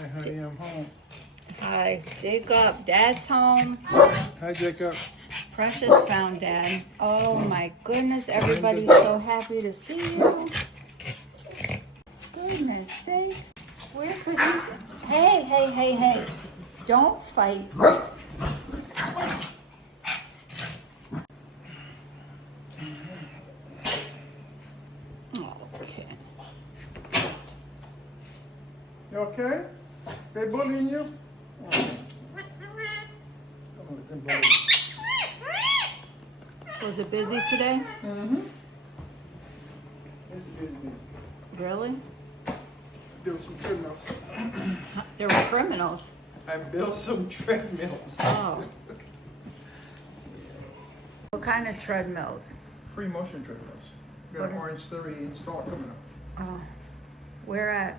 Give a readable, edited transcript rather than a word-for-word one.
Hi, honey, I'm home. Hi, Jacob. Dad's home. Hi, Jacob. Precious found Dad. Oh my goodness, everybody's so happy to see you. Goodness sakes. Where could you? Hey, hey, hey, hey. Don't fight. Okay. You okay? They bullying you? Don't let them bully you. Was it busy today? Mm-hmm. It's busy. Really? Built some treadmills. There were criminals. I built some treadmills. Oh. What kind of treadmills? Free motion treadmills. Got an Orange Theory install coming up. Oh. Where at?